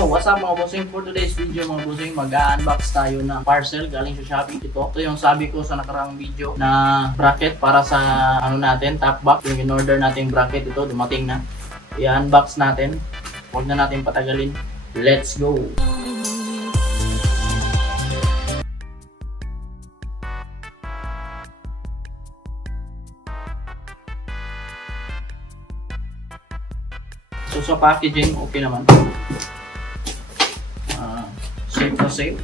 Yo, what's up mga bossing? For today's video mga bossing, mag-unbox tayo ng parcel galing sa Shopee. Ito yung sabi ko sa nakaraang video na bracket para sa ano natin, top box. Yung in-order nating bracket, ito dumating na. I-unbox natin. Huwag na natin patagalin. Let's go! So sa packaging, okay naman. Safe na safe.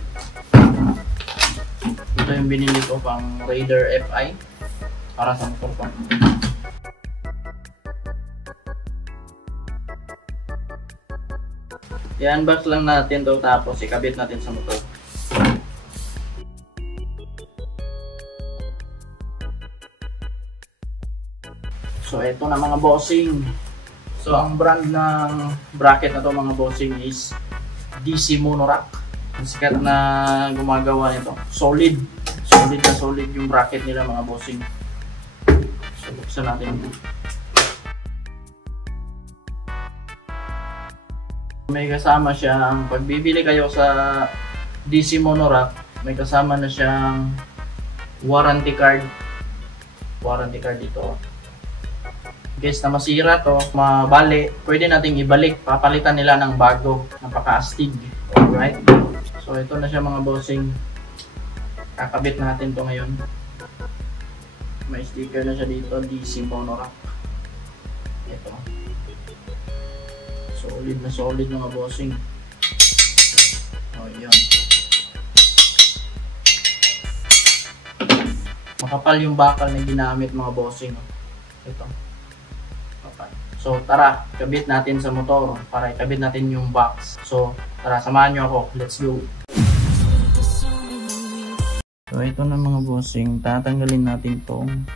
Ito yung binili ko pang Raider FI para sa motor ko. I-unbox lang natin to tapos ikabit natin sa motor. So ito na mga bossing. So ang brand ng bracket na to mga bossing is DC Monorack. Ang sikat na gumagawa nito. Solid na solid yung bracket nila mga bossing. So buksan natin ito. May kasama siyang, pag bibili kayo sa DC Monorack, may kasama na siyang warranty card. Warranty card dito. Guys, na masira to, mabali, pwede nating ibalik, papalitan nila ng bago, napaka-astig. Alright? So ito na siya mga bossing. Kakabit natin to ngayon. May sticker na siya dito, DC Monorack. Ito. Solid na solid mga bossing. O yan. Makapal yung bakal na ginamit mga bossing. Ito. So tara, kabit natin sa motor para ikabit natin yung box. So tara, samahan nyo ako. Let's go! So ito na mga bossing, tatanggalin natin tong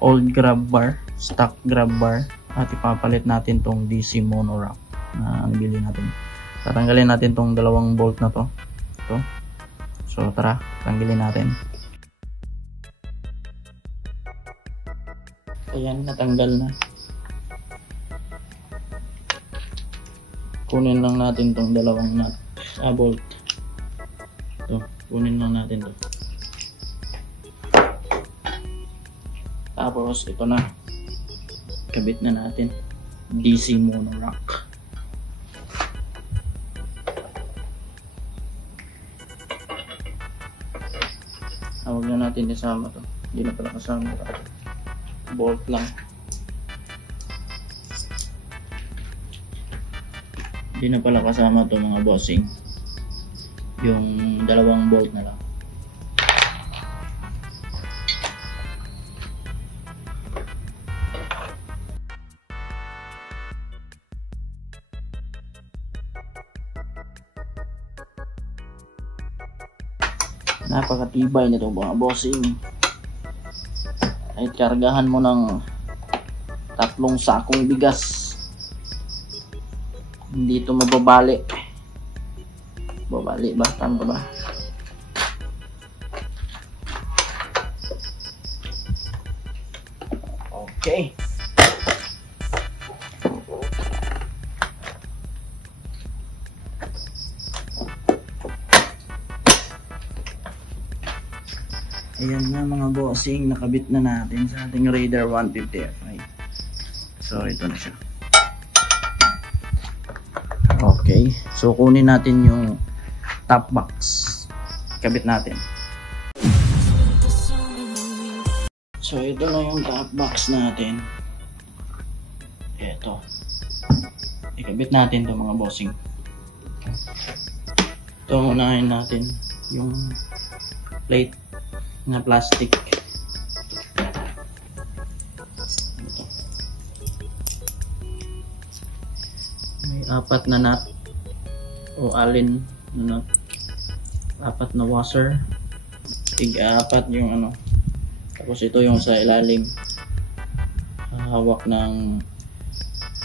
old grab bar, stock grab bar, at ipapalit natin tong DC Monorack na ang bili natin. Tatanggalin natin tong dalawang bolt na to. Ito. So tara, tanggalin natin. Ayan, natanggal na. Kunin lang natin tong dalawang nut, bolt. Ito, kunin lang natin to. Tapos ito na, kabit na natin, DC Monorack. Huwag na natin isama to, hindi na pala kasama to. Bolt lang. Hindi na pala kasama to mga bossing, yung dalawang bolt na lang. Napakatibay nito mga bossing. Ay kargahan mo ng 3 sakong bigas. Hindi ito mababali. Babali ba? Tama ba? Okay. Ayan na mga bossing, nakabit na natin sa ating Raider 150 FI. So ito na siya. Okay, so kunin natin yung top box, kabit natin. So ito na yung top box natin. Ito, ikabit natin to mga bossing. Ito, unahin natin yung plate na plastic. May 4 na nut o alin na nut, 4 na washer, 4 yung ano. Tapos ito yung sa ilalim, hawak ng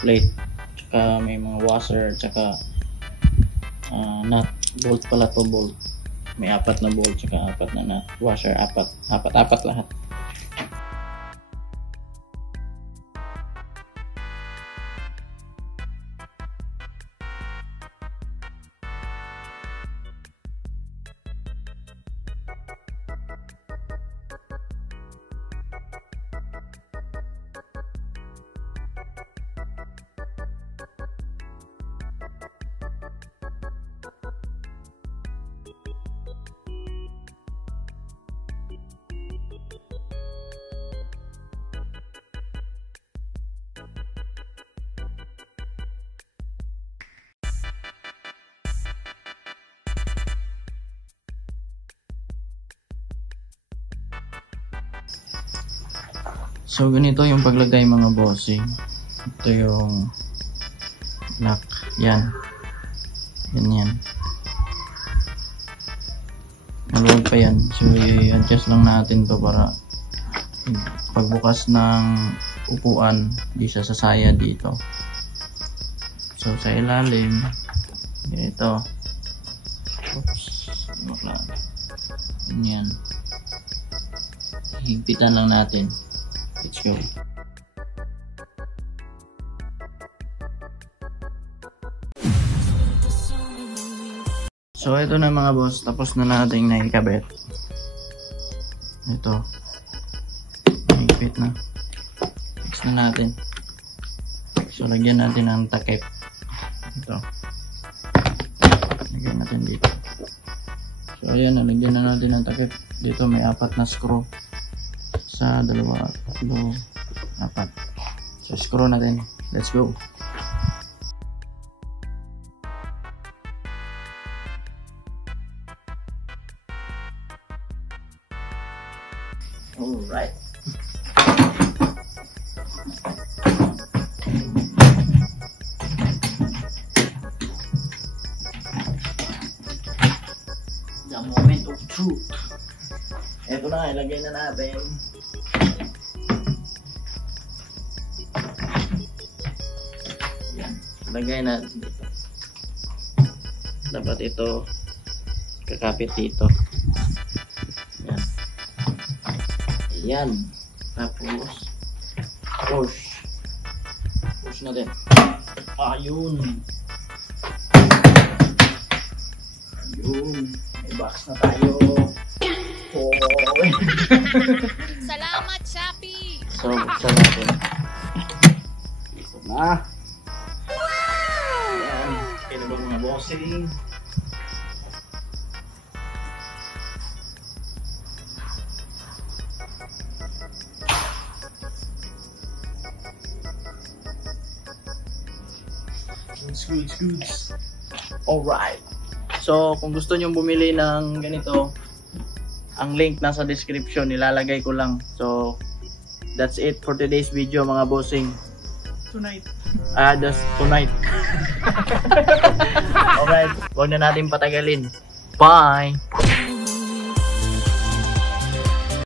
plate, tsaka may mga washer, tsaka nut, bolt pala to, bolt. May 4 na bolt, tsaka 4 na nut, washer, 4 lahat. So ganito yung paglagay mga bossing. Ito yung lock. Yan. Ganyan. Maluwag pa yan. So i-adjust lang natin to para pagbukas ng upuan di siya sasaya dito. So sa ilalim ito. Oops. Ganyan. Higpitan lang natin. Let's go. So ito na mga boss, tapos na nating naikabit. Ito. Higpit na. Fix na natin. So lagyan natin ng takip. Ito. Lagyan natin dito. So ayan, nalagyan na natin ng takip. Dito may 4 na screw. Sa 2, 3, 4. So screw natin. Let's go. Alright. The moment of truth. Ito na, ilagay na natin. Yan, ilagay natin dito. Dapat ito kakapit dito. Yan. Yan. Tapos push. Push natin. Ayun. Ayun. May box na tayo. Oh. Salamat, Shopee! So, buksan natin. Ito na. Ayan. Kaya ba mga bossing? Goods. Alright. So, kung gusto nyo bumili ng ganito, ang link nasa description, nilalagay ko lang. So, that's it for today's video mga bossing. Tonight. That's tonight. Alright, huwag na natin patagalin. Bye!